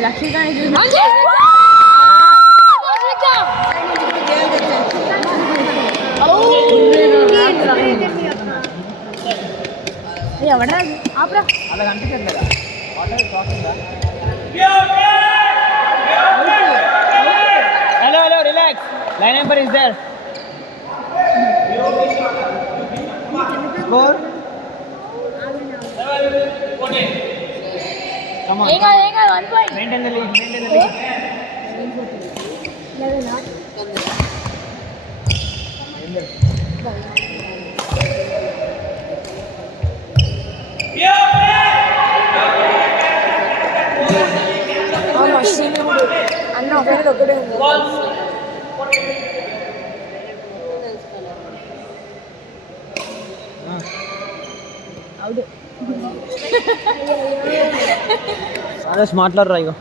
లక్ష్మీకాంత్ చూసి ఎవడరా ఆపరా అలా కనిపించట్లేదా hello hello relax line number is there score come on ఏగా 1 పాయింట్ maintain the lead అన్న ఒకటి ఒకటే ఉంది మాట్లాడరా ఇగో